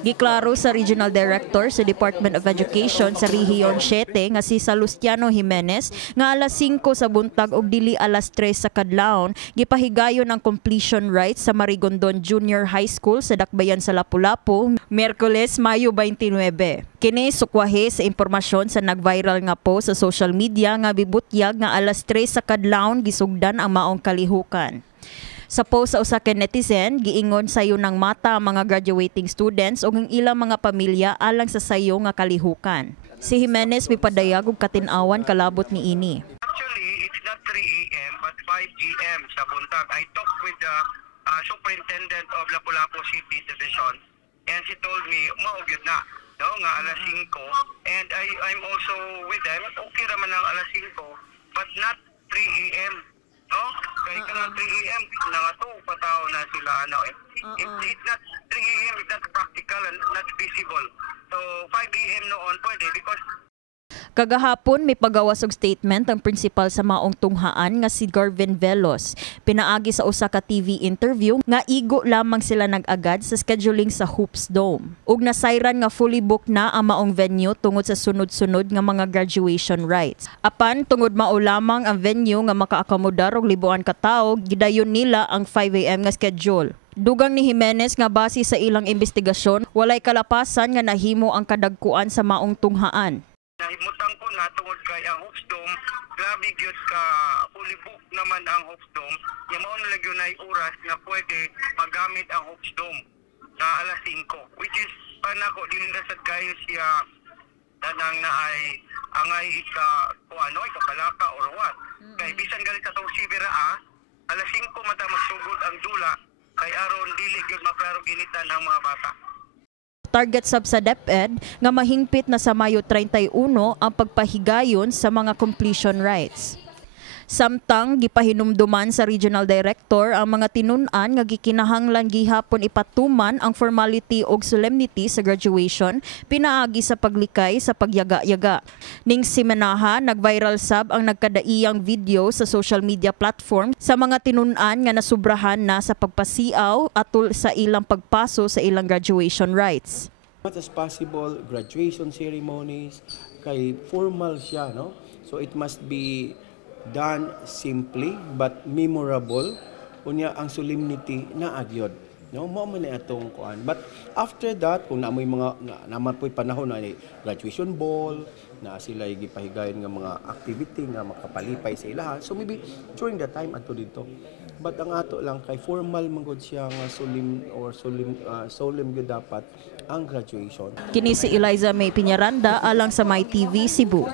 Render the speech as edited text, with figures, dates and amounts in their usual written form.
Giklaro sa Regional Director sa Department of Education sa Rehiyon 7 nga si Salustiano Jimenez nga alas 5 sa buntag ug dili alas 3 sa kadlawon gipahigayon ang completion rights sa Marigondon Junior High School sa Dakbayan sa Lapu-Lapu, Miyerkules, Mayo 29. Kini sukwahe sa impormasyon sa nag-viral nga post sa social media nga bibutyag nga alas 3 sa kadlawon gisugdan ang maong kalihukan. Sa post sa usa ka netizen, giingon sayo ng mata ang mga graduating students ug ang ilang mga pamilya alang sa sayo nga kalihukan. Si Jimenez mipadayag og katin-awan kalabot niini. Actually, it's not 3 a.m. but 5 p.m. sa buntag. I talked with the superintendent of Lapu-Lapu City Division and she told me, maugyod na, no, nga alas 5. And I'm also with them. Okay raman ang alas 5, but not 3 a.m. No? Kaya ka nga 3 a.m. na nga to, pataw na sila. Ano, it's not 3 a.m. It's not practical and not feasible. So 5 a.m. noon pwede because Kagahapon may pagawas og statement ang principal sa maong tunghaan nga si Garvin Velos. Pinaagi sa usa ka TV interview nga igo lamang sila nag-agad sa scheduling sa Hoops Dome. Ug nasayran nga fully booked na ang maong venue tungod sa sunod-sunod nga mga graduation rites. Apan tungod mao lamang ang venue nga makaakomodar og libuan ka tawo, gidayon nila ang 5 a.m. nga schedule. Dugang ni Jimenez nga base sa ilang investigasyon, walay kalapasan nga nahimo ang kadagkuan sa maong tunghaan. Nahimutang ko na tungod kay ang Hoops Dome, grabe gyud ka fully book naman ang Hoops Dome. Yung mao na lagyo na oras nga pwede magamit ang Hoops Dome na alas 5, which is panako dili na sad kayo siya tanang na ay angay ikabalaka or what. Kay bisan galit sa tong Sibira alas 5 mata magsugod ang dula kay aron dili gyud maklaro ginitan ang mga bata. Target sab sa DepEd nga mahingpit na sa Mayo 31 ang pagpahigayon sa mga completion rights. Samtang gipahinumduman sa Regional Director ang mga tinun-an nga gikinahanglan gihapon ipatuman ang formality ug solemnity sa graduation pinaagi sa paglikay sa pagyaga-yaga. Ning simenaha nag-viral sab ang nagkadaiyang video sa social media platform sa mga tinun-an nga nasubrahan na sa pagpasiaw atol sa ilang pagpaso sa ilang graduation rights. As much as possible, graduation ceremonies kay formal siya, no? So it must be done simply but memorable. Unya ang solemnity na agyod, no, mo man atong kuan. But after that, kung naamoy mga naman po'y panahon na ni graduation ball na sila gipahigayon nga mga activity nga makapalipay sa ilahan, so maybe during the time ato dito. But ang ato lang kay formal manggod siya nga solemn gyud dapat ang graduation. Kini si Eliza May Piñaranda alang sa My TV Cebu.